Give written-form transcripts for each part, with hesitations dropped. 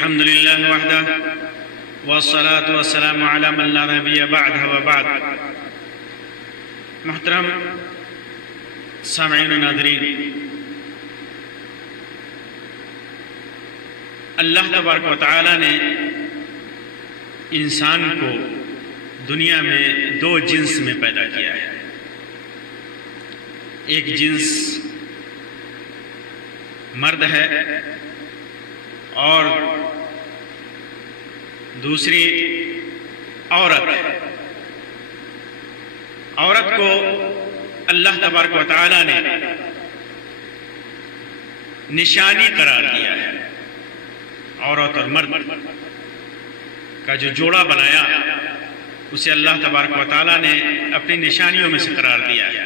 الحمد لله وحده والصلاة والسلام على من لا نبي بعده وبعد. محترم سامعین و ناظرین، اللہ تبارک و تعالی نے انسان کو دنیا میں دو جنس میں پیدا کیا ہے. ایک جنس مرد ہے اور دوسری عورت ہے. عورت کو اللہ تبارک و تعالی نے نشانی قرار دیا ہے. عورت اور مرد کا جو جوڑا بنایا اسے اللہ تبارک و تعالی نے اپنی نشانیوں میں سے قرار دیا ہے.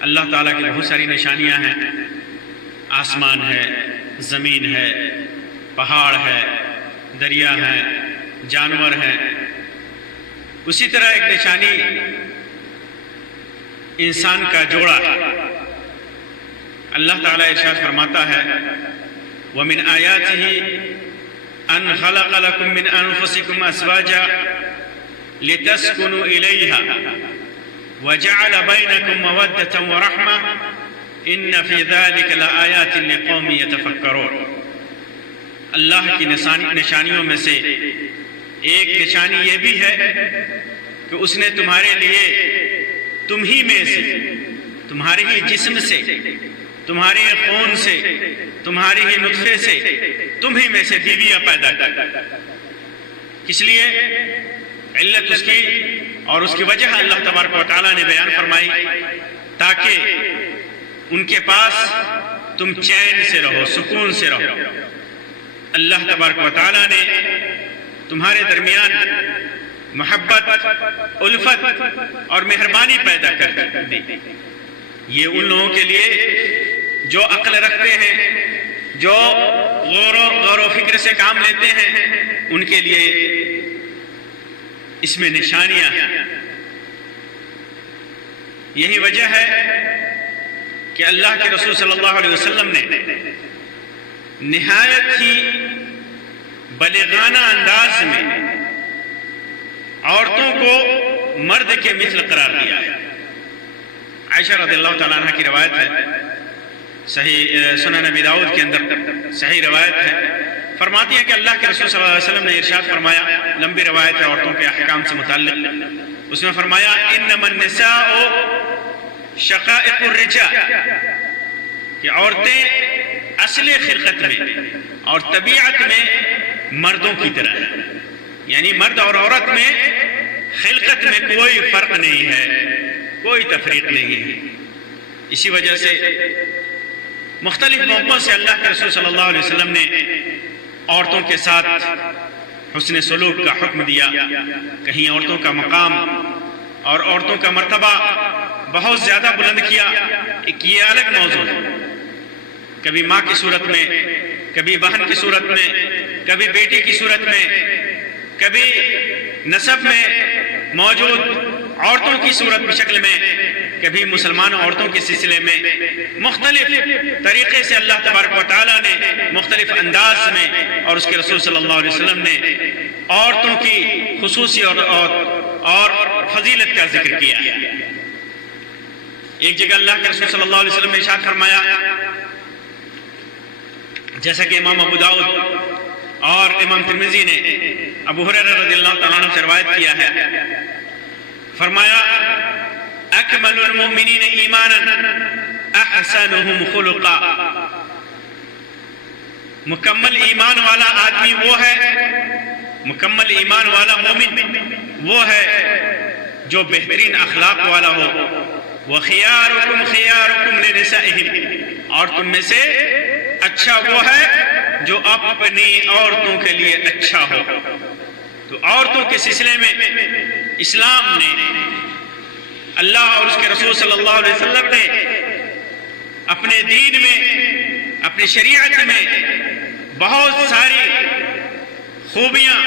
اللہ تعالیٰ کی بہت ساری نشانیاں ہیں. آسمان ہے، زمین ہے، پہاڑ ہے، دریا ہے، جانور ہیں. اسی طرح ایک نشانی انسان کا جوڑا ہے. اللہ تعالیٰ ارشاد فرماتا ہے وَمِنْ آيَاتِهِ أَنْ خَلَقَ لَكُم مِّنْ أَنفُسِكُمْ أَزْوَاجًا لِتَسْكُنُوا إِلَيْهَا وَجَعَلَ بَيْنَكُم مَّوَدَّةً وَرَحْمَةً إِنَّ فِي ذَلِكَ لَآيَاتٍ لِقَوْمٍ يَتَفَكَّرُونَ. اللہ کی نشانیوں میں سے ایک نشانی یہ بھی ہے کہ اس نے تمہارے لیے تم ہی میں سے، تمہارے ہی جسم سے، تمہارے ہی خون سے، تمہارے ہی نطفے سے، تم ہی میں سے بیویاں پیدا کی. کس لیے؟ علت اس کی اور اس کی وجہ اللہ تبارک و تعالیٰ نے بیان فرمائی تاکہ ان کے پاس تم چین سے رہو، سکون سے رہو. اللہ تبارک و تعالیٰ نے تمہارے درمیان محبت، الفت اور مہربانی پیدا کر دی. یہ ان لوگوں کے لیے جو عقل رکھتے ہیں، جو غور و فکر سے کام لیتے ہیں، ان کے لیے اس میں نشانیاں ہیں. یہی وجہ ہے کہ اللہ کے رسول صلی اللہ علیہ وسلم نے نہایت ہی بلغانہ انداز میں عورتوں کو مرد کے مثل قرار دیا ہے. عائشہ رضی اللہ تعالیٰ عنہ کی روایت ہے، صحیح سنن ابی داؤد کے اندر صحیح روایت ہے. فرماتی ہے کہ اللہ کے رسول صلی اللہ علیہ وسلم نے ارشاد فرمایا، لمبی روایت ہے عورتوں کے احکام سے متعلق. اس میں فرمایا انما النساء شقائق الرجال، کہ عورتیں اصل خلقت میں اور طبیعت میں مردوں کی طرح ہیں. یعنی مرد اور عورت میں خلقت میں کوئی فرق نہیں ہے، کوئی تفریق نہیں ہے. اسی وجہ سے مختلف موقعوں سے اللہ کے رسول صلی اللہ علیہ وسلم نے عورتوں کے ساتھ حسن سلوک کا حکم دیا. کہیں عورتوں کا مقام اور عورتوں کا مرتبہ بہت زیادہ بلند کیا. ایک یہ الگ موضوع ہے. کبھی ماں کی صورت میں، کبھی بہن کی صورت میں، کبھی بیٹی کی صورت میں، کبھی نسب میں موجود عورتوں کی صورت کی شکل میں، کبھی مسلمان عورتوں کے سلسلے میں. مختلف طریقے سے اللہ تبارک و تعالیٰ نے مختلف انداز میں اور اس کے رسول صلی اللہ علیہ وسلم نے عورتوں کی خصوصی اور فضیلت کا ذکر کیا. ایک جگہ اللہ کے رسول صلی اللہ علیہ وسلم نے ارشاد فرمایا، جیسا کہ امام ابو داؤد اور امام ترمذی نے ابو ہریرہ رضی اللہ تعالیٰ عنہ سے روایت کیا ہے، فرمایا اکمل المؤمنین ایمانا احسنهم خلقا. مکمل ایمان والا آدمی وہ ہے، مکمل ایمان والا مومن وہ ہے جو بہترین اخلاق والا ہو. وخیارکم خیارکم لنسائہم، اور تم میں سے اچھا وہ ہے جو اپنی عورتوں کے لیے اچھا ہو. تو عورتوں کے سلسلے میں اسلام نے، اللہ اور اس کے رسول صلی اللہ علیہ وسلم نے اپنے دین میں، اپنی شریعت میں بہت ساری خوبیاں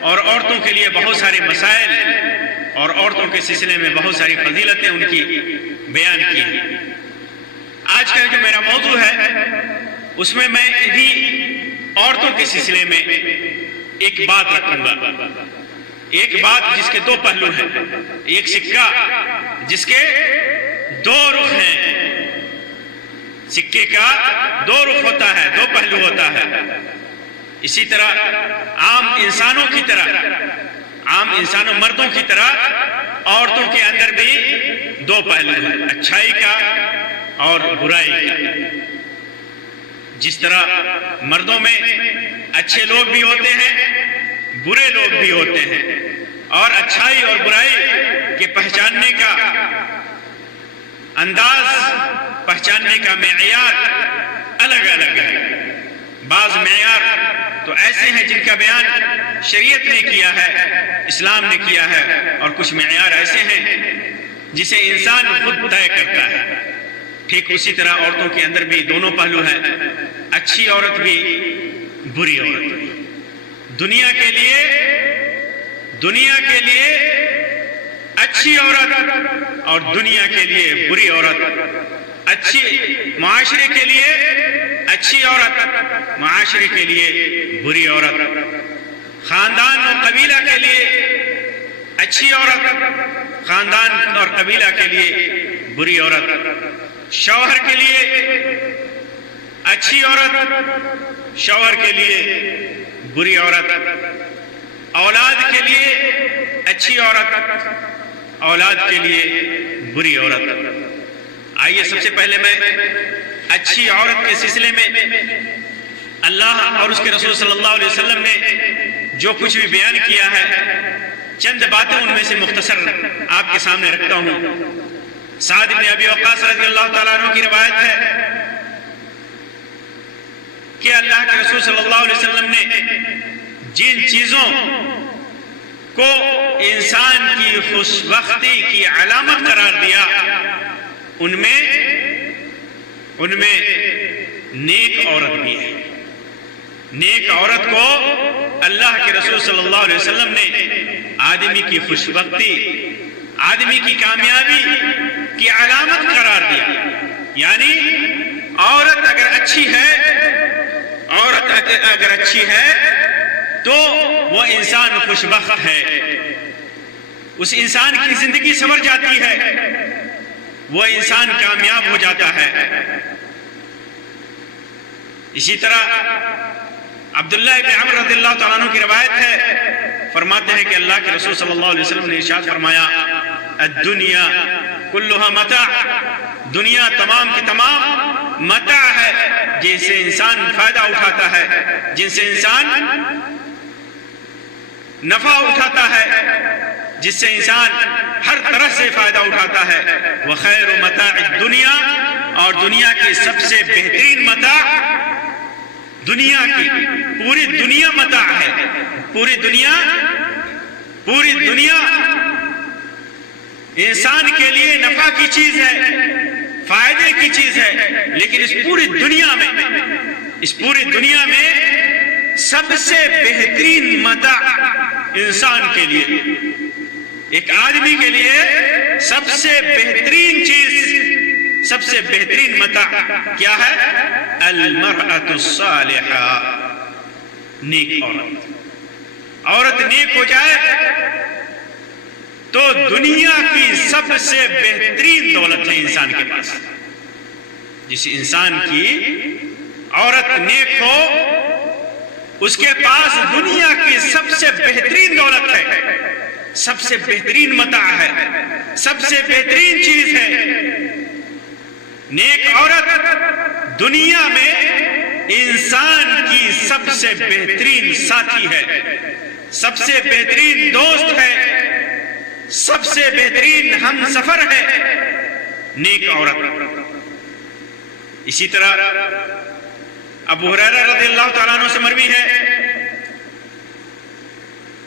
اور عورتوں کے لیے بہت سارے مسائل اور عورتوں کے سلسلے میں بہت ساری فضیلتیں ان کی بیان کی ہیں. آج کا جو میرا موضوع ہے اس میں میں انہی عورتوں کے سلسلے میں ایک بات رکھوں گا، ایک بات جس کے دو پہلو ہیں، ایک سکہ جس کے دو رخ ہیں، سکے کا دو رخ ہوتا ہے، دو پہلو ہوتا ہے۔ اسی طرح عام انسانوں کی طرح، عام انسانوں مردوں کی طرح عورتوں کے اندر بھی دو پہلو ہیں، اچھائی کا اور برائی کا۔ جس طرح مردوں میں اچھے لوگ بھی ہوتے ہیں، برے لوگ بھی ہوتے ہیں، اور اچھائی اور برائی کے پہچاننے کا انداز، پہچاننے کا معیار الگ الگ ہے۔ بعض معیار تو ایسے ہیں جن کا بیان شریعت نے کیا ہے، اسلام نے کیا ہے، اور کچھ معیار ایسے ہیں جسے انسان خود طے کرتا ہے۔ ٹھیک اسی طرح عورتوں کے اندر بھی دونوں پہلو ہیں، اچھی عورت بھی، بری عورت بھی۔ دنیا کے لیے اچھی عورت اور دنیا کے لیے بری عورت، اچھی معاشرے کے لیے اچھی عورت، معاشرے کے لیے بری عورت، خاندان اور قبیلہ کے لیے اچھی عورت، خاندان اور قبیلہ کے لیے بری عورت، شوہر کے لیے اچھی عورت، شوہر کے لیے بری عورت، اولاد کے لیے اچھی عورت، اولاد کے لیے بری عورت۔ آئیے سب سے پہلے میں اچھی عورت کے سلسلے میں اللہ اور اس کے رسول صلی اللہ علیہ وسلم نے جو کچھ بھی بیان کیا ہے، چند باتیں ان میں سے مختصر آپ کے سامنے رکھتا ہوں۔ سعد بن ابی وقاص رضی اللہ تعالیٰ عنہ کی روایت ہے کہ اللہ کے رسول صلی اللہ علیہ وسلم نے جن چیزوں کو انسان کی خوش بختی کی علامت قرار دیا، ان میں نیک عورت بھی ہے۔ نیک عورت کو اللہ کے رسول صلی اللہ علیہ وسلم نے آدمی کی خوش بختی، آدمی کی کامیابی کی علامت قرار دیا۔ یعنی عورت اگر اچھی ہے تو وہ انسان خوش بخت ہے، اس انسان کی زندگی سنور جاتی ہے، وہ انسان کامیاب ہو جاتا ہے۔ اسی طرح عبداللہ ابن عمر رضی اللہ تعالیٰ عنہ کی روایت ہے، فرماتے ہیں کہ اللہ کے رسول صلی اللہ علیہ وسلم نے ارشاد فرمایا، الدنیا کلها متاع، دنیا تمام کی تمام متاع ہے، جن سے انسان فائدہ اٹھاتا ہے، جن سے انسان نفع اٹھاتا ہے، جس سے انسان ہر طرح سے فائدہ اٹھاتا ہے۔ وخیر متاع الدنیا، اور دنیا کی سب سے بہترین متاع، دنیا کی پوری دنیا متاع ہے، پوری دنیا انسان کے لیے نفع کی چیز ہے، فائدے کی چیز ہے، لیکن اس پوری دنیا میں سب سے بہترین متاع انسان کے لیے، ایک آدمی کے لیے سب سے بہترین چیز، سب سے بہترین متاع کیا ہے؟ المرأة الصالحہ، نیک عورت۔ عورت نیک ہو جائے تو دنیا کی سب سے بہترین دولت ہے انسان کے پاس۔ جس انسان کی عورت نیک ہو، اس کے پاس دنیا کی سب سے بہترین دولت ہے، سب سے بہترین متاع ہے، سب سے بہترین چیز ہے۔ نیک عورت دنیا میں انسان کی سب سے بہترین ساتھی ہے، سب سے بہترین دوست ہے، سب سے بہترین ہم سفر ہے، نیک عورت۔ اسی طرح ابو ہریرہ رضی اللہ تعالیٰ عنہ سے مروی ہے،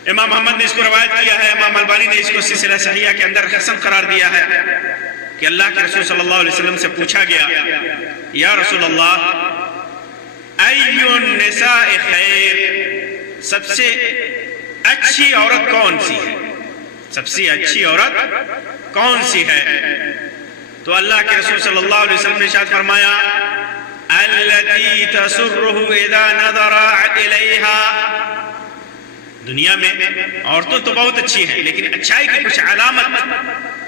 امام محمد نے اس کو روایت کیا ہے، امام البانی نے اس کو سلسلہ صحیحہ کے اندر حسن قرار دیا ہے، کہ اللہ کے رسول صلی اللہ علیہ وسلم سے پوچھا گیا، یا رسول اللہ، ای النساء خیر، سب سے اچھی عورت کون سی ہے؟ سب سے اچھی عورت کون سی ہے؟ تو اللہ کے رسول صلی اللہ علیہ وسلم نے ارشاد فرمایا، التی التي تسره اذا نظر الیہا. دنیا میں عورتوں تو بہت اچھی ہیں، لیکن اچھائی کی کچھ علامت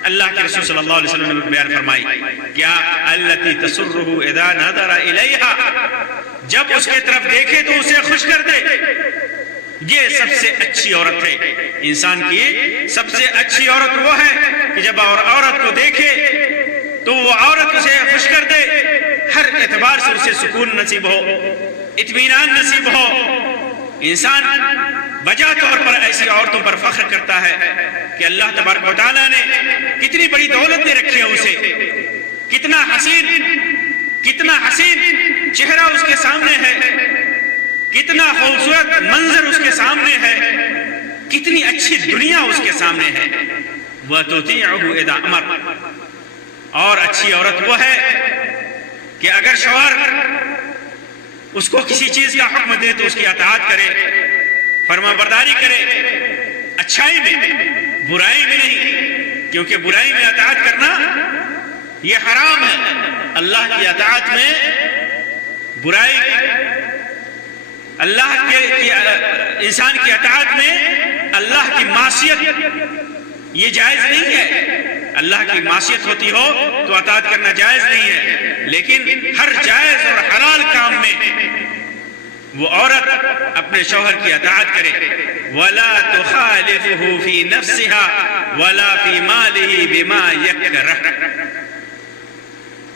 اللہ کے رسول صلی اللہ علیہ وسلم نے بیان فرمائی. کیا؟ التي تسره اذا نظر الیہا، جب اس کے طرف دیکھے تو اسے خوش کر دے. یہ سب سے اچھی عورت ہے. انسان کی سب سے اچھی عورت وہ ہے کہ جب عورت کو دیکھے تو وہ عورت اسے خوش کر دے، ہر اعتبار سے اسے سکون نصیب ہو، اطمینان نصیب ہو. انسان بجا طور پر ایسی عورتوں پر فخر کرتا ہے کہ اللہ تبارک و تعالیٰ نے کتنی بڑی دولت دے رکھی ہے اسے، کتنا حسین چہرہ اس کے سامنے ہے، کتنا خوبصورت منظر اس کے سامنے ہے، کتنی اچھی دنیا اس کے سامنے ہے. وَتُطِيعُهُ إِذَا أَمَرَ. اور اچھی عورت وہ ہے کہ اگر شوہر اس کو کسی چیز کا حکم دے تو اس کی اطاعت کرے، فرما برداری کرے، اچھائی میں، برائی میں نہیں. کیونکہ برائی میں اطاعت کرنا یہ حرام ہے. اللہ کی اطاعت میں برائی، اللہ کے انسان کی اطاعت میں اللہ کی معصیت یہ جائز نہیں ہے. اللہ کی معصیت ہوتی ہو تو اطاعت کرنا جائز نہیں ہے، لیکن ہر جائز اور حلال کام میں وہ عورت اپنے شوہر کی اطاعت کرے. وَلَا تُخَالِفُهُ فِي نَفْسِهَا وَلَا فِي مَالِهِ بِمَا يَكْرَهُ.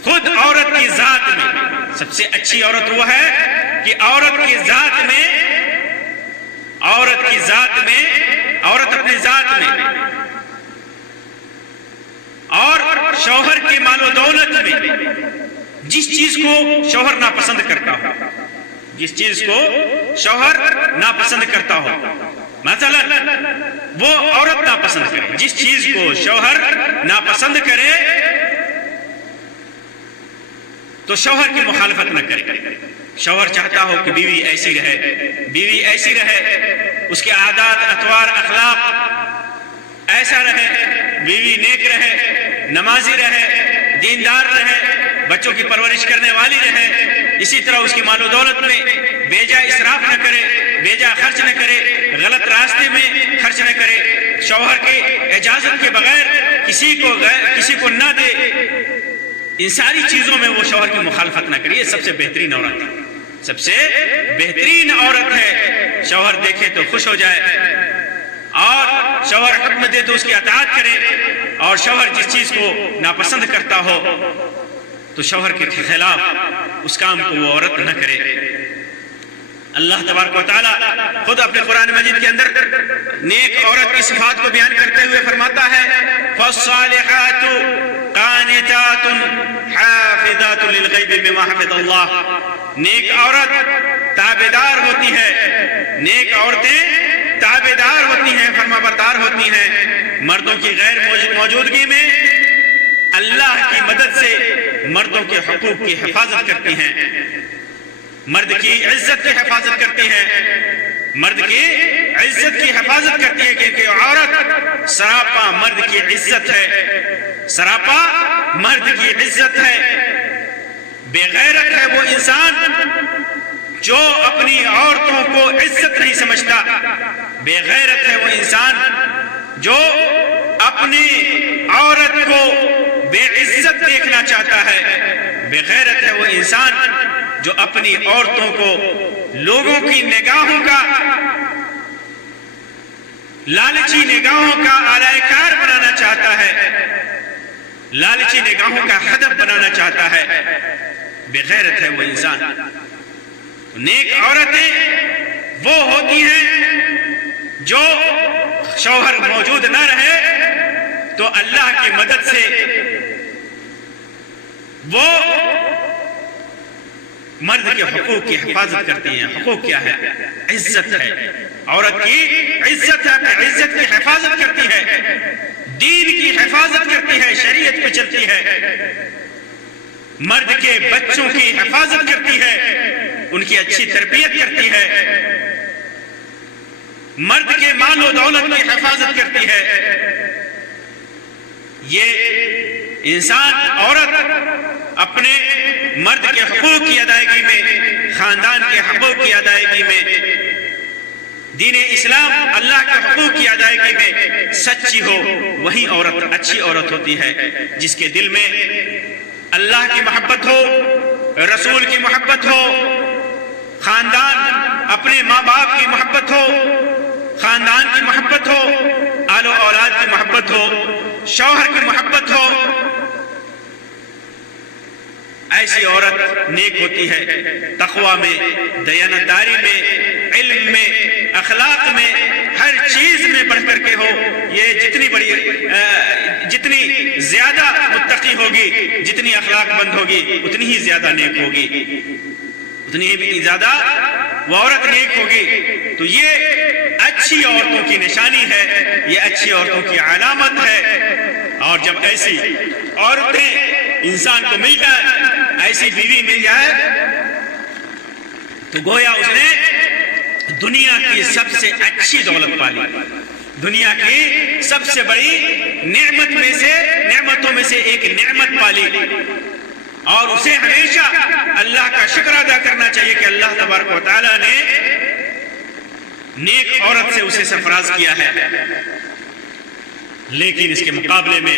خود عورت کی ذات میں سب سے اچھی عورت وہ ہے کہ عورت اپنی ذات میں اور شوہر کے مال و دولت میں جس چیز کو شوہر ناپسند کرتا ہو، جس چیز کو شوہر ناپسند کرتا ہو، مثلا وہ عورت ناپسند کرے، جس چیز کو شوہر ناپسند کرے تو شوہر کی مخالفت نہ کرے. شوہر چاہتا ہو کہ بیوی ایسی رہے، اس کے عادات، اطوار، اخلاق ایسا رہے، بیوی نیک رہے، نمازی رہے، دیندار رہے، بچوں کی پرورش کرنے والی رہے. اسی طرح اس کی مال و دولت میں بیجا اسراف نہ کرے، بیجا خرچ نہ کرے، غلط راستے میں خرچ نہ کرے، شوہر کے اجازت کے بغیر کسی کو نہ دے. ان ساری چیزوں میں وہ شوہر کی مخالفت نہ کرے. یہ سب سے بہترین عورت ہے، سب سے بہترین عورت ہے. شوہر دیکھے تو خوش ہو جائے، اور شوہر حکم دے تو اس کی اطاعت کرے، اور شوہر جس چیز کو ناپسند کرتا ہو تو شوہر کے خلاف اس کام کو وہ عورت نہ کرے. اللہ تبارک و تعالیٰ خود اپنے قرآن مجید کے اندر نیک عورت کی صفات کو بیان کرتے ہوئے فرماتا ہے فَالصَّالِحَاتُ قَانِتَاتٌ حَافِظَاتٌ لِلْغَيْبِ بِمَا حَفِظَ اللَّهُ. نیک عورت تابعدار ہوتی ہے، نیک عورتیں تابعدار ہوتی ہیں، فرما بردار ہوتی ہیں، مردوں کی غیر موجودگی میں اللہ کی مدد سے مردوں کے حقوق کی حفاظت کرتی ہیں، مرد کی عزت کی حفاظت کرتی ہیں، مرد کی عزت کی حفاظت کرتی ہے. کیونکہ عورت سراپا مرد کی عزت ہے، سراپا مرد کی عزت ہے. بے غیرت ہے وہ انسان جو اپنی عورتوں کو عزت نہیں سمجھتا. بے غیرت ہے وہ انسان جو اپنی عورت کو بے عزت دیکھنا چاہتا ہے. بے غیرت ہے وہ انسان جو اپنی عورتوں کو لوگوں کی نگاہوں کا، لالچی نگاہوں کا اعلی کار بنانا چاہتا ہے، لالچی نگاہوں کا ہدف بنانا چاہتا ہے. بے غیرت ہے وہ انسان. نیک عورتیں وہ ہوتی ہیں جو شوہر موجود نہ رہے تو اللہ کی مدد سے وہ مرد کے حقوق کی حفاظت کرتی ہیں. حقوق کیا ہے؟ عزت ہے. عورت کی عزت ہے، اپنی عزت کی حفاظت کرتی ہے، دین کی حفاظت کرتی ہے، شریعت پہ چلتی ہے، مرد کے بچوں کی حفاظت کرتی ہے، ان کی اچھی تربیت کرتی ہے، مرد کے مال و دولت کی حفاظت کرتی ہے. یہ انسان، عورت اپنے مرد کے حقوق کی ادائیگی میں خاندان کے حقوق کی ادائیگی میں، دین اسلام اللہ کے حقوق کی ادائیگی میں سچی ہو، وہی عورت اچھی عورت ہوتی ہے، جس کے دل میں اللہ کی محبت ہو، رسول کی محبت ہو، خاندان اپنے ماں باپ کی محبت ہو، خاندان کی محبت ہو، آل و اولاد کی محبت ہو، شوہر کی محبت ہو۔ ایسی عورت نیک ہوتی ہے، تقوی میں، دیانتداری میں، علم میں، اخلاق میں، ہر چیز میں بڑھ کر کے ہو۔ یہ جتنی زیادہ متقی ہوگی، جتنی اخلاق بند ہوگی، اتنی ہی زیادہ نیک ہوگی، اتنی ہی زیادہ وہ عورت نیک ہوگی۔ تو یہ اچھی عورتوں کی نشانی ہے، یہ اچھی عورتوں کی علامت ہے۔ اور جب ایسی عورتیں انسان کو مل جائے، ایسی بیوی مل جائے، تو گویا اس نے دنیا کی سب سے اچھی دولت پالی، دنیا کی سب سے بڑی نعمتوں میں سے ایک نعمت پالی۔ اور اسے ہمیشہ اللہ کا شکر ادا کرنا چاہیے کہ اللہ تبارک و تعالیٰ نے نیک عورت سے اسے سرفراز کیا ہے۔ لیکن اس کے مقابلے میں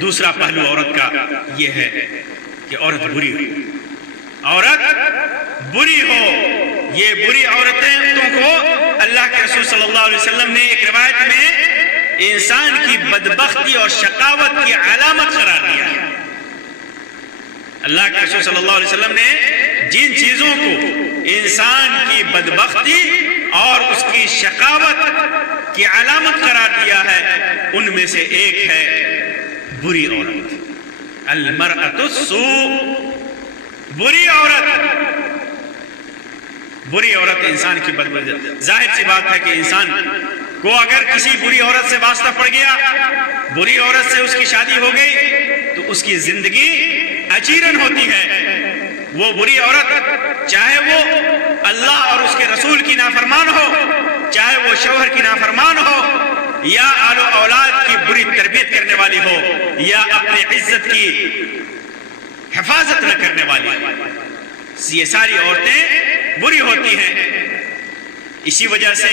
دوسرا پہلو عورت کا یہ ہے کہ عورت بری ہو، عورت بری ہو۔ یہ بری عورتوں کو اللہ کے رسول صلی اللہ علیہ وسلم نے ایک روایت میں انسان کی بدبختی اور شقاوت کی علامت قرار دیا ہے۔ اللہ کے رسول صلی اللہ علیہ وسلم نے جن چیزوں کو انسان کی بدبختی اور اس کی شقاوت کی علامت قرار دیا ہے، ان میں سے ایک ہے بری عورت، المرأۃ السوء، بری عورت۔ بری عورت انسان کی بدبختی، ظاہر سی بات ہے کہ انسان کو اگر کسی بری عورت سے واسطہ پڑ گیا، بری عورت سے اس کی شادی ہو گئی، تو اس کی زندگی اچیرن ہوتی ہے۔ وہ بری عورت چاہے وہ اللہ اور اس کے رسول کی نافرمان ہو، چاہے وہ شوہر کی نافرمان ہو، یا آل و اولاد کی بری تربیت کرنے والی ہو، یا اپنی عزت کی حفاظت نہ کرنے والی، یہ ساری عورتیں بری ہوتی ہیں۔ اسی وجہ سے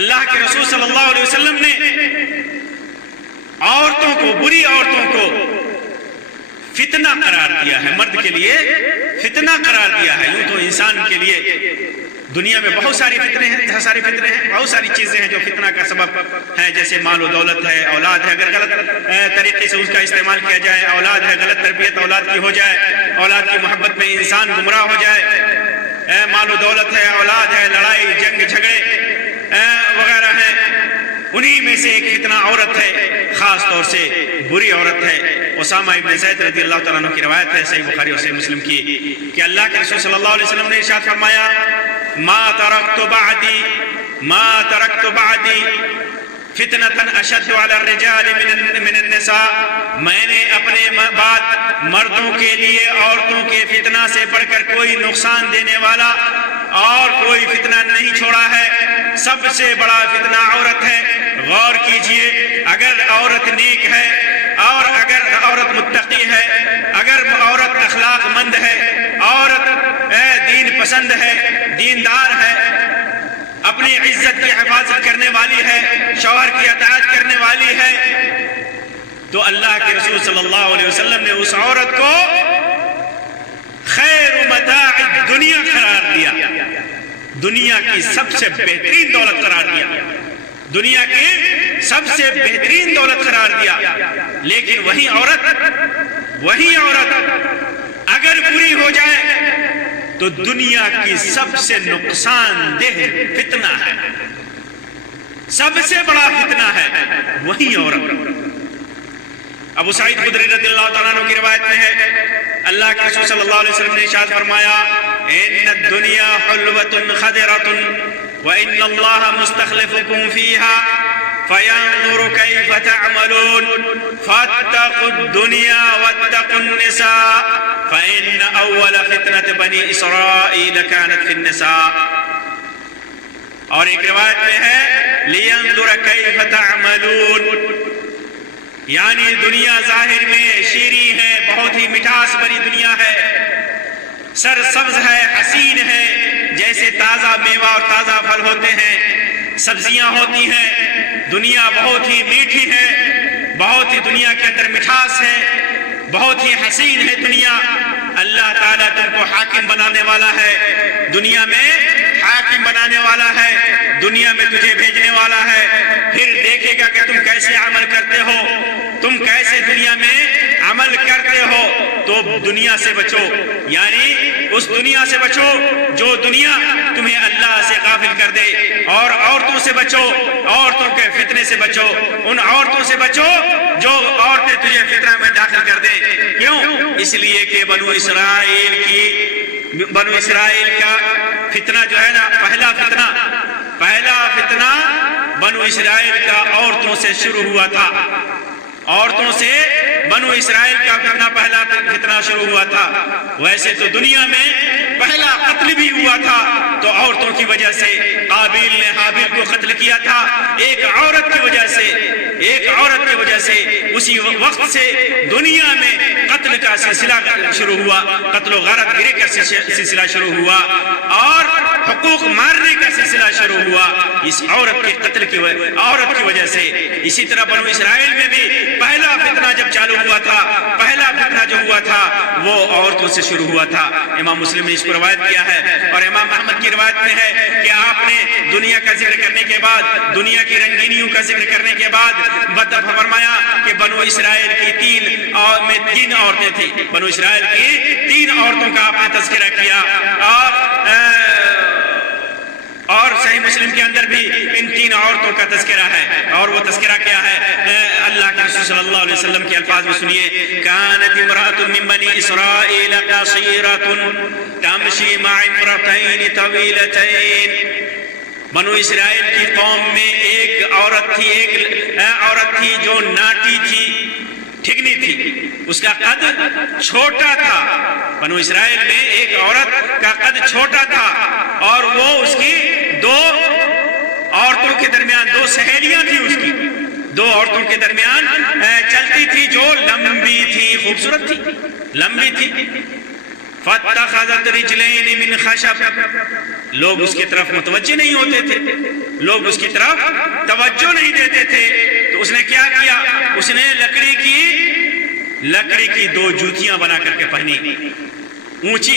اللہ کے رسول صلی اللہ علیہ وسلم نے عورتوں کو، بری عورتوں کو فتنہ قرار دیا ہے، مرد کے لیے فتنہ قرار دیا ہے۔ یوں تو انسان کے لیے دنیا میں بہت ساری فتنے ہیں، بہت ساری چیزیں ہیں جو فتنہ کا سبب ہیں، جیسے مال و دولت ہے، اولاد ہے، اگر غلط طریقے سے اس کا استعمال کیا جائے، اولاد ہے، غلط تربیت اولاد کی ہو جائے، اولاد کی محبت میں انسان گمراہ ہو جائے، مال و دولت ہے، اولاد ہے، لڑائی جنگ جھگڑے وغیرہ ہیں، انہی میں سے ایک فتنہ عورت ہے، خاص طور سے بری عورت ہے۔ اسامہ ابن زید رضی اللہ تعالیٰ عنہ کی روایت ہے صحیح بخاری اور صحیح مسلم کی کہ اللہ کے رسول صلی اللہ علیہ وسلم نے ارشاد فرمایا، ما ترکت بعدی فتنة اشد علی الرجال من النساء، میں نے اپنے بعد مردوں کے لیے عورتوں کے فتنہ سے بڑھ کر کوئی نقصان دینے والا اور کوئی فتنہ نہیں چھوڑا ہے۔ سب سے بڑا فتنہ عورت ہے۔ غور کیجئے، اگر عورت نیک ہے اور اگر عورت متقی ہے، اگر عورت اخلاق مند ہے، عورت دین پسند ہے، دیندار ہے، اپنی عزت کی حفاظت کرنے والی ہے، شوہر کی اطاعت کرنے والی ہے، تو اللہ کے رسول صلی اللہ علیہ وسلم نے اس عورت کو خیر متاع الدنیا قرار دیا، دنیا کی سب سے بہترین دولت قرار دیا، دنیا کی سب سے بہترین دولت قرار دیا۔ لیکن وہی عورت اگر بری ہو جائے تو دنیا کی سب سے نقصان دہ فتنہ ہے، سب سے بڑا فتنہ ہے وہی عورت۔ ابو سعید خدری رضی اللہ تعالیٰ عنہ کی روایت میں ہے، اللہ کے رسول صلی اللہ علیہ وسلم نے ارشاد فرمایا، ان الدنیا حلوۃ خضرۃ وان اللہ مستخلفکم فیہا فینظر کیف تعملون فاتقوا الدنیا واتقوا النساء فان اول فتنة بنی اسرائیل كانت فی النساء۔ اور ایک روایت میں ہے لینظر کیف تعملون، یعنی دنیا ظاہر میں شیریں ہے، بہت ہی مٹھاس بری دنیا ہے، سرسبز ہے، حسین ہے، جیسے تازہ میوہ اور تازہ پھل ہوتے ہیں، سبزیاں ہوتی ہیں۔ دنیا بہت ہی میٹھی ہے، بہت ہی دنیا کے اندر مٹھاس ہے، بہت ہی حسین ہے دنیا۔ اللہ تعالیٰ تم کو حاکم بنانے والا ہے، دنیا میں حاکم بنانے والا ہے، دنیا میں تجھے بھیجنے والا ہے، پھر دیکھے گا کہ تم کیسے عمل کرتے ہو، تم کیسے دنیا میں عمل کرتے ہو۔ تو دنیا سے بچو، یعنی اس دنیا سے بچو جو دنیا تمہیں اللہ سے غافل کر دے، اور عورتوں سے بچو، عورتوں کے فتنے سے بچو، ان عورتوں سے بچو جو عورتیں تجھے فتنہ میں داخل کر دیں۔ کیوں؟ اس لیے کہ بنو اسرائیل کا فتنہ جو ہے نا، پہلا فتنہ بنو اسرائیل کا عورتوں سے شروع ہوا تھا، عورتوں سے بنو اسرائیل کا پہلا فتنہ شروع ہوا تھا۔ ویسے تو دنیا میں پہلا قتل بھی ہوا تھا، تو عورتوں کی وجہ سے قابیل نے حابیل کو قتل کیا تھا، ایک عورت کی وجہ سے، ایک عورت کی وجہ سے۔ اسی وقت سے دنیا میں قتل کا سلسلہ شروع ہوا، قتل و غارت گری کا سلسلہ شروع ہوا، اور حقوق مارنے کا سلسلہ شروع ہوا اس عورت کے قتل کی عورت کی وجہ سے۔ اسی طرح بنو اسرائیل میں بھی پہلا فتنہ جب چالو ہوا تھا، پہلا فتنہ جو ہوا تھا وہ عورتوں سے شروع ہوا تھا۔ امام مسلم نے اس کو روایت کیا ہے، اور امام احمد کی روایت میں ہے کہ آپ نے دنیا کا ذکر کرنے کے بعد، دنیا کی رنگینیوں کا ذکر کرنے کے بعد فرمایا کہ بنو اسرائیل کی تین عورتیں تھیں، بنو اسرائیل کی 3 عورتوں کا آپ نے تذکرہ کیا، اور صحیح مسلم کے اندر بھی ان 3 عورتوں کا تذکرہ ہے۔ اور وہ تذکرہ کیا ہے؟ اللہ کے رسول صلی اللہ علیہ وسلم کے الفاظ میں سنیے، كانت امرأة من بني اسرائيل قصيرة تمشي مع امرأتين طويلتين۔ بنو اسرائیل کی قوم میں ایک عورت تھی جو ناٹی تھی، ٹھگنی تھی، اس کا قد چھوٹا تھا۔ بنو اسرائیل میں ایک عورت کا قد چھوٹا تھا، اور وہ اس کی 2 عورتوں کے درمیان 2 سہیلیاں تھیں، اس کی 2 عورتوں کے درمیان چلتی تھی، جو لمبی تھی، خوبصورت تھی، لمبی تھی۔ فَاتَّخَذَتْ رِجْلَيْنِ مِنْ خَشَبٍ، لوگ اس کی طرف متوجہ نہیں ہوتے تھے، لوگ اس کی طرف توجہ نہیں دیتے تھے، تو اس نے کیا کیا؟ اس نے لکڑی کی 2 جوتیاں بنا کر کے پہنی، اونچے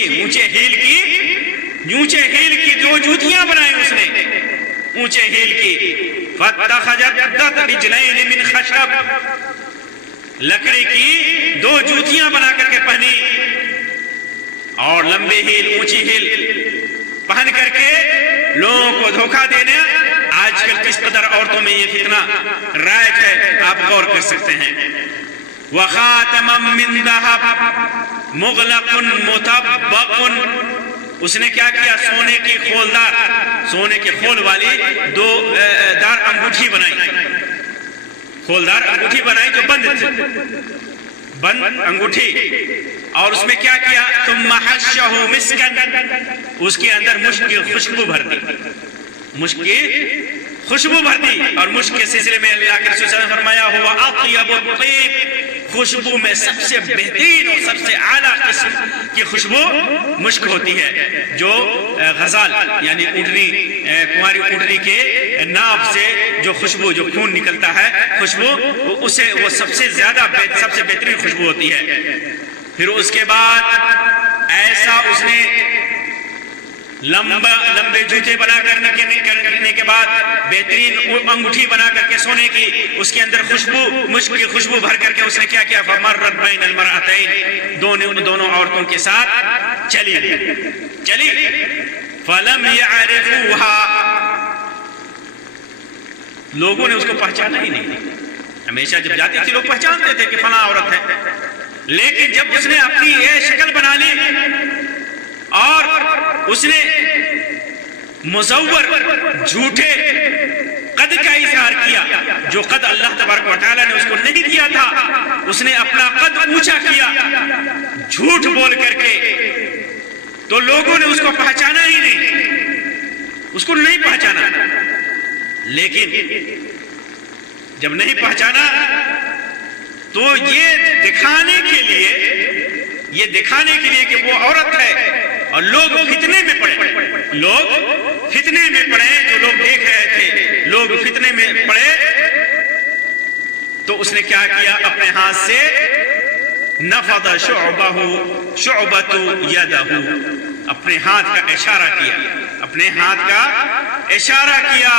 ہیل کی 2 جوتیاں بنائی اس نے، اونچے ہیل کی۔ فَاتَّخَذَتْ رِجْلَيْنِ مِنْ خَشَبٍ، لکڑی کی 2 جوتیاں بنا کر کے پہنی، اور لمبے ہیل، اونچی ہیل پہن کر کے لوگوں کو دھوکہ دینا۔ آج کل کس قدر عورتوں میں یہ فتنہ رائج ہے، آپ غور کر سکتے ہیں۔ وَخَاتَمًا مِّن ذَهَبٍ مُغْلَقٌ مُطَبَّقٌ، اس نے کیا کیا؟ سونے کی خول والی 2 دار انگوٹھی بنائی، خولدار انگوٹھی بنائی جو بند انگوٹھی، اور اس میں کیا کیا؟ ثم حشہ مسکن، اس کے اندر مشک کی خوشبو بھر دی، مشک کی خوشبو بھر دی۔ اور مشک کے سلسلے میں اللہ کے رسول صلی اللہ علیہ وسلم نے فرمایا ہوا اطیب الطیب، خوشبو میں سب سے بہترین اور سب سے اعلیٰ قسم کی خوشبو مشک ہوتی ہے، جو غزال یعنی اونٹنی، کماری اونٹنی کے ناب سے جو خوشبو، جو خون نکلتا ہے خوشبو، اسے وہ سب سے بہترین خوشبو ہوتی ہے۔ پھر اس کے بعد ایسا اس نے لمبے جوتے بنا کرنے کے بعد بہترین انگوٹھی بنا کر کے سونے کی، اس کے اندر مشک کی خوشبو بھر کر کے اس نے کیا کیا؟ فمرت بین المرأتین، دونوں عورتوں کے ساتھ چلی، فلم یعرفوها، لوگوں نے اس کو پہچانا ہی نہیں۔ ہمیشہ جب جاتی تھی لوگ پہچانتے تھے کہ فلاں عورت ہے، لیکن جب اس نے اپنی یہ شکل بنا لی اور اس نے مزور جھوٹے قد کا اظہار کیا، جو قد اللہ تبارک و تعالیٰ نے اس کو نہیں دیا تھا، اس نے اپنا قد اونچا کیا جھوٹ بول کر کے، تو لوگوں نے اس کو پہچانا ہی نہیں، اس کو نہیں پہچانا۔ لیکن جب نہیں پہچانا تو یہ دکھانے کے لیے یہ دکھانے کے لیے کہ وہ عورت ہے اور لوگ فتنے میں پڑے، لوگ فتنے میں پڑے، جو لوگ دیکھ رہے تھے لوگ فتنے میں پڑے، تو اس نے کیا کیا؟ اپنے ہاتھ سے نفض شعبۃ یدہ، اپنے ہاتھ کا اشارہ کیا، اپنے ہاتھ کا اشارہ کیا،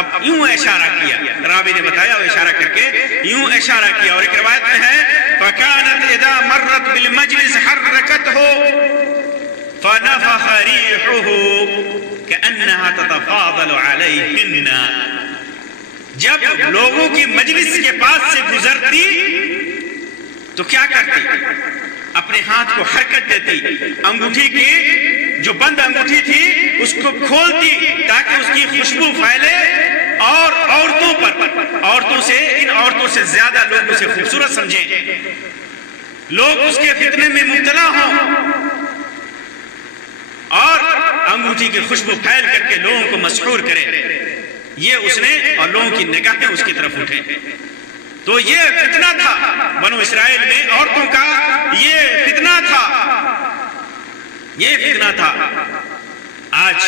اب یوں اشارہ کیا، راوی نے بتایا وہ اشارہ کر کے یوں اشارہ کیا۔ اور ایک روایت میں ہے فَكَانَتْ إِذَا مَرَّتْ بِالْمَجْلِسِ حَرَّكَتْهُ فَنَفَخَ رِيحُهُ كَأَنَّهَا تَتَفَاضَلُ عَلَيْهِنَّ، جب لوگوں کی مجلس کے پاس سے گزرتی تو کیا کرتی؟ اپنے ہاتھ کو حرکت دیتی، انگوٹھی کی جو بند انگوٹھی تھی اس کو کھولتی تاکہ اس کی خوشبو پھیلے اور عورتوں سے ان عورتوں سے زیادہ لوگ اسے خوبصورت سمجھیں، لوگ اس کے فتنے میں مبتلا ہوں اور انگوٹھی کی خوشبو پھیل کر کے لوگوں کو مسحور کرے۔ یہ اس نے، اور لوگوں کی نگاہیں اس کی طرف اٹھے۔ تو یہ فتنہ تھا بنو اسرائیل میں، عورتوں کا یہ فتنہ تھا، یہ فتنہ تھا۔ آج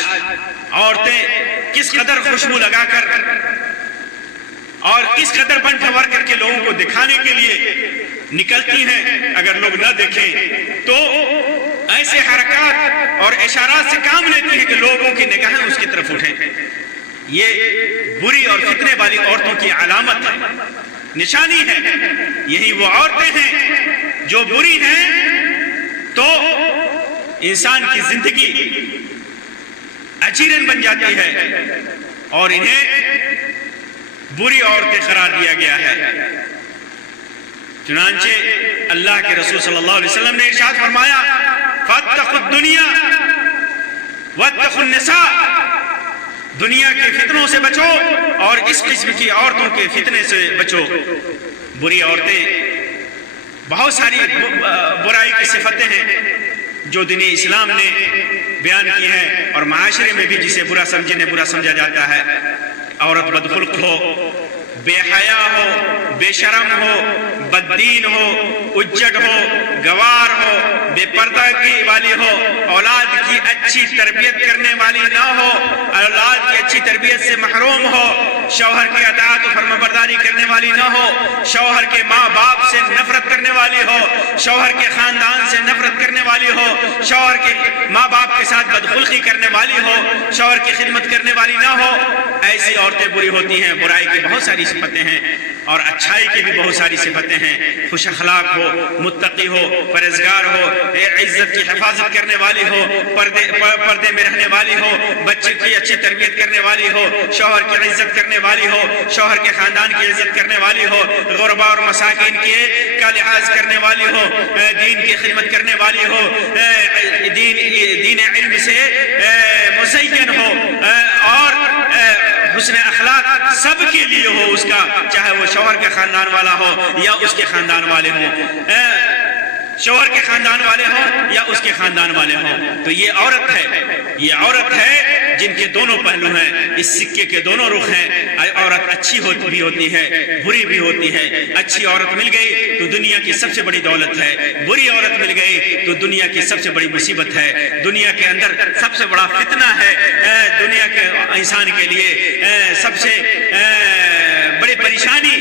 عورتیں کس قدر خوشبو لگا کر اور کس قدر بن ٹھور کر کے لوگوں کو دکھانے کے لیے نکلتی ہیں، اگر لوگ نہ دیکھیں تو ایسے حرکات اور اشارات سے کام لیتی ہیں کہ لوگوں کی نگاہیں اس کی طرف اٹھیں۔ یہ بری اور فتنے والی عورتوں کی علامت ہے، نشانی ہے۔ یہی وہ عورتیں ہیں جو بری ہیں تو انسان کی زندگی اجیرن بن جاتی ہے اور انہیں بری عورتیں قرار دیا گیا ہے۔ چنانچہ اللہ کے رسول صلی اللہ علیہ وسلم نے ارشاد فرمایا فاتقوا الدنیا واتقوا النساء، دنیا کے فتنوں سے بچو اور اس قسم کی عورتوں کے فتنے سے بچو۔ بری عورتیں بہت ساری برائی کی صفتیں ہیں جو دین اسلام نے بیان کی ہیں، اور معاشرے میں بھی جسے برا سمجھا جاتا ہے۔ عورت بدخلق ہو، بے حیا ہو، بے شرم ہو، بددین ہو، اجڑ ہو، گوار ہو، بے پردہ کی والی ہو، اولاد کی اچھی تربیت کرنے والی نہ ہو، اولاد کی اچھی تربیت سے محروم ہو، شوہر کی اطاعت و فرمانبرداری کرنے والی نہ ہو، شوہر کے ماں باپ سے نفرت کرنے والی ہو، شوہر کے خاندان سے نفرت کرنے والی ہو، شوہر کے ماں باپ کے ساتھ بدخلقی کرنے والی ہو، شوہر کی خدمت کرنے والی نہ ہو، ایسی عورتیں بری ہوتی ہیں۔ برائی کی بہت ساری صفتیں ہیں اور اچھائی کی بھی بہت ساری صفتیں ہیں۔ خوش اخلاق ہو، متقی ہو، پرہیزگار ہو، عزت کی حفاظت کرنے والی ہو، پردے میں رہنے والی ہو، بچے کی اچھی تربیت کرنے والی ہو، شوہر کی عزت کرنے والی ہو، شوہر کے خاندان کی عزت کرنے والی ہو، غربا اور مساکین کا لحاظ کرنے والی ہو، دین کی خدمت کرنے والی ہو، دین علم سے مزین ہو، اور حسن اخلاق سب کے لیے ہو اس کا، چاہے وہ شوہر کے خاندان والا ہو یا اس کے خاندان والے ہوں، شوہر کے خاندان والے ہوں یا اس کے خاندان والے ہوں۔ تو یہ عورت ہے، یہ عورت ہے جن کے دونوں پہلو ہیں، اس سکے کے دونوں رخ ہیں۔ عورت اچھی بھی ہوتی ہے، بری بھی ہوتی ہے۔ اچھی عورت مل گئی تو دنیا کی سب سے بڑی دولت ہے، بری عورت مل گئی تو دنیا کی سب سے بڑی مصیبت ہے، دنیا کے اندر سب سے بڑا فتنہ ہے، دنیا کے انسان کے لیے سب سے بڑی پریشانی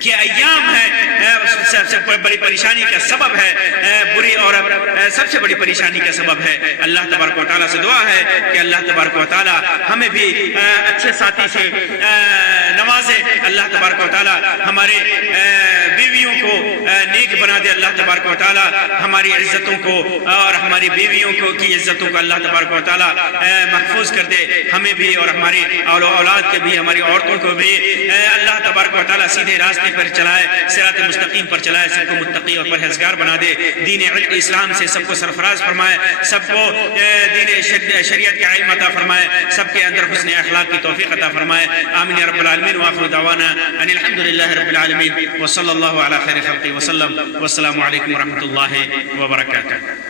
کے ایام ہے، سب سے بڑی پریشانی کا سبب ہے، بری عورت سب سے بڑی پریشانی کا سبب ہے۔ اللہ تبارک و تعالیٰ سے دعا ہے کہ اللہ تبارک و تعالیٰ ہمیں بھی اچھے ساتھی سے نوازے، اللہ تبارک و تعالیٰ ہمارے بیویوں کو نیک بنا دے، اللہ تبارک و تعالیٰ ہماری عزتوں کو اور ہماری بیویوں کو کی عزتوں کو اللہ تبارک و تعالیٰ محفوظ کر دے، ہمیں بھی اور ہماری اولاد کے بھی، ہماری عورتوں کو بھی اللہ تبارک و تعالیٰ سیدھے راستے پر چلائے، صراط مستقیم پر چلائے، سب کو متقی اور پرہیزگار بنا دے، دین اسلام سے سب کو سرفراز فرمائے، سب کو دین شریعت کا علم عطا فرمائے، سب کے اندر حسن اخلاق کی توفیق عطا فرمائے۔ آمین یا رب العالمین، وآخر دعوانا ان الحمد للہ رب العالمین، وصلی اللہ علی خیر خلقہ وسلم، والسلام علیکم ورحمۃ اللہ وبرکاتہ۔